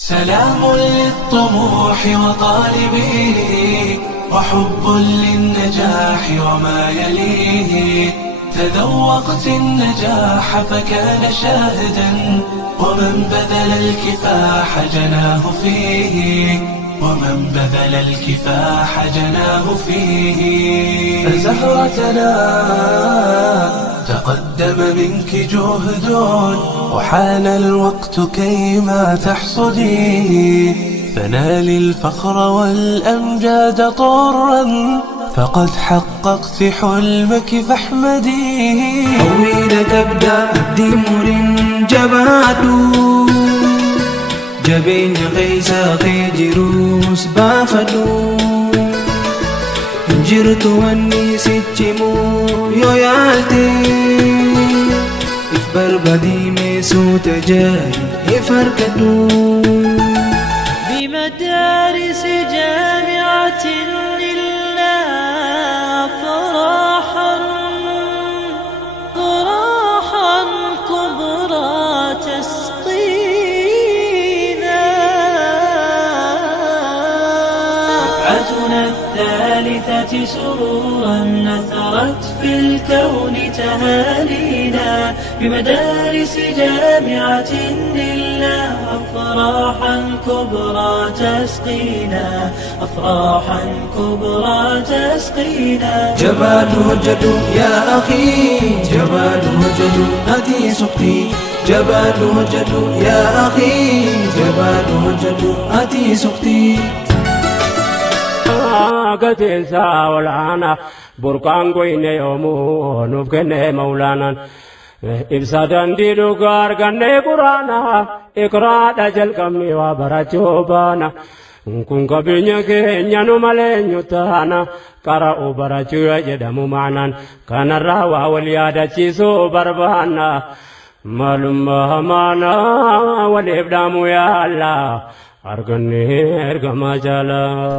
سلام للطموح وطالبيه، وحب للنجاح وما يليه. تذوقت النجاح فكان شاهدا، ومن بذل الكفاح جناه فيه، ومن بذل الكفاح جناه فيه. فزهرتنا تقدم منك جهد، وحان الوقت كيما تحصديه. فنالي الفخر والأمجاد طرا، فقد حققت حلمك فاحمديه. حين تبدأ ديمور جبادو، جبين غيسا خيجروس بافدو. جرت واني سجمو يويالتي، إفبر بدي ميسو تجاي يفرقدو. بمدارس جامعة لله فرحا كبرى تسقينا. دفعتنا الثالثة سرورا نثرت في الكون تهانينا. بمدارس جامعة لله أفراحا كبرى تسقينا، أفراحا كبرى تسقينا. جبال وجد يا أخي، جبال وجد أتي سقتي. جبال وجد يا أخي، جبال وجد أتي سقتي. قتيسا ولانا بركان قوين يومو نفكن مولانا. إبسادان دي دوغار غني قرانا، إقرا دجل كمي وبرچوبانا. كن كبينيا كينيا نمالي تانا، كارا برچو يجدمو معنا. كان الروا واليادا چيسو بربانا، معلوم همانا والإبدامو يا الله.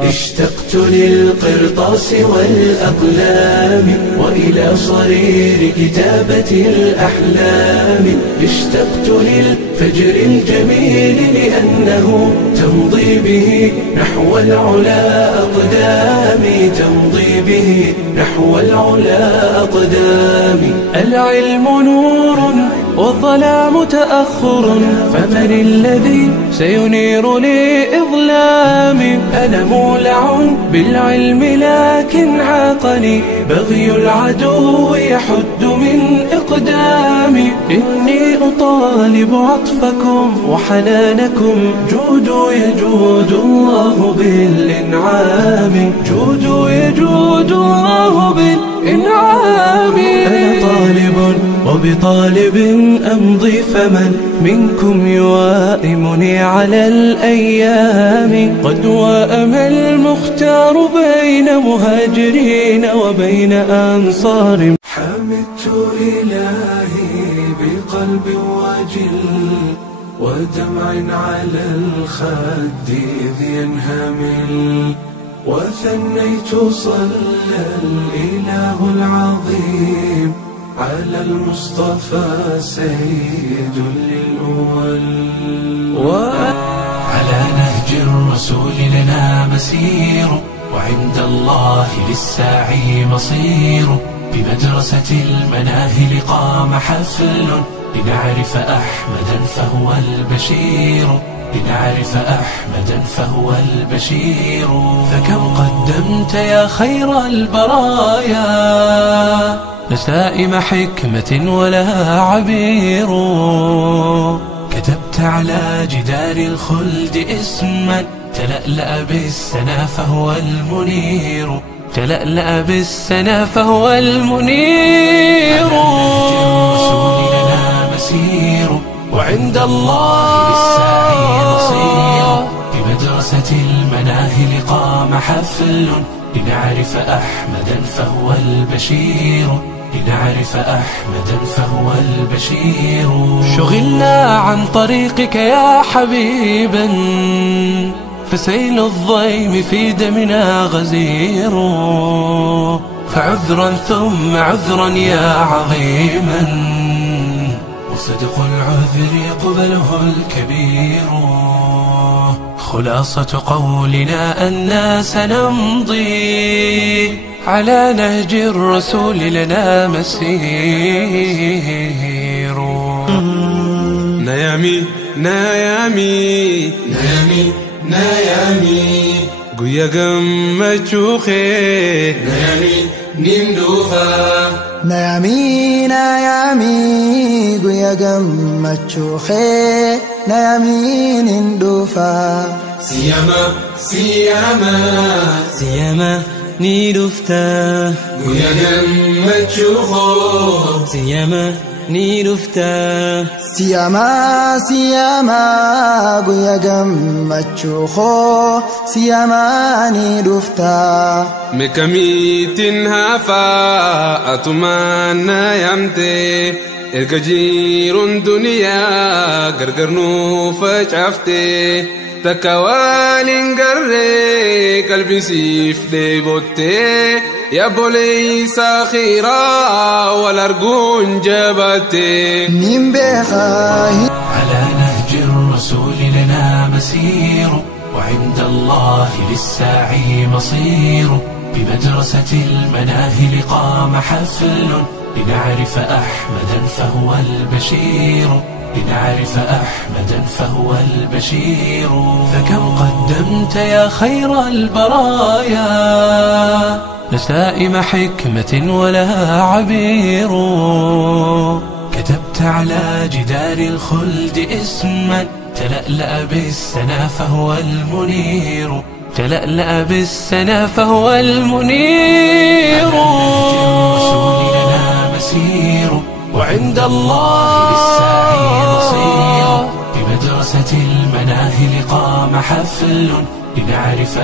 اشتقت للقرطاس والأقلام، وإلى صرير كتابة الأحلام. اشتقت للفجر الجميل، لأنه تمضي به نحو العلا أقدامي، تمضي به نحو العلا أقدامي. العلم نور والظلام تأخر، فمن الذي سينير لي إظلامي؟ أنا مولع بالعلم لكن عاقني بغي العدو يحد من إقدامي. إني أطالب عطفكم وحنانكم، جودوا يجود الله بالإنعام، جودوا يجود الله بالإنعام. أنا طالب وبطالب أمضي، فمن منكم يوائمني على الأيام؟ قد وائم المختار بين مهاجرين وبين أنصار. حمدت إلهي بقلب وجل، ودمع على الخد إذ ينهمل. وثنيت صلى الإله العظيم على المصطفى سيد للأول. وعلى نهج الرسول لنا مسير، وعند الله للساعي مصير. بمدرسة المناهل قام حفل، لنعرف أحمدا فهو البشير، لنعرف أحمدا فهو البشير. فكم قدمت يا خير البرايا، نسائم حكمة ولها عبير. كتبت على جدار الخلد اسما، تلألأ بالسنا فهو المنير، تلألأ بالسنا فهو المنير. الرسول لنا مسير، وعند الله للساعي نصير. بمدرسة المناهل قام حفل، لنعرف أحمدا فهو البشير، لنعرف أحمدا فهو البشير. شغلنا عن طريقك يا حبيبا، فسيل الضيم في دمنا غزير. فعذرا ثم عذرا يا عظيما، وصدق العذر يقبله الكبير. خلاصة قولنا أننا سنمضي على نهج الرسول لنا مسير. نيامي نيامي نيامي نيامي قويا قمتشوخي نيامي نندوفا نيامي نيامي قويا قمتشوخي نيامي نندوفا سياما سياما سياما نيدوفتا قويا قمتشوخو سياما نيدوفتا سياما سياما قويا قمتشوخو سياما نيدوفتا مكميتين هافا أتمنى يمتي الكجير دنيا غرغرنو فجفتي تكوالين غري قلبي سيف دي بوتي يا بولي ساخيرا والارجون جبتي نيمبخاهي على نهج الرسول لنا مسير وعند الله للساعي مصير. بمدرسة المناهل قام حفل لنعرف أحمدا فهو البشير لنعرف أحمدا فهو البشير. فكم قدمت يا خير البرايا نسائم حكمة ولها عبير. كتبت على جدار الخلد اسما تلألأ بالسنا فهو المنير تلألأ بالسنا فهو المنير. الرسول لنا مسير وعند الله للساعي مصير. بمدرسة المناهل قام حفل لنعرف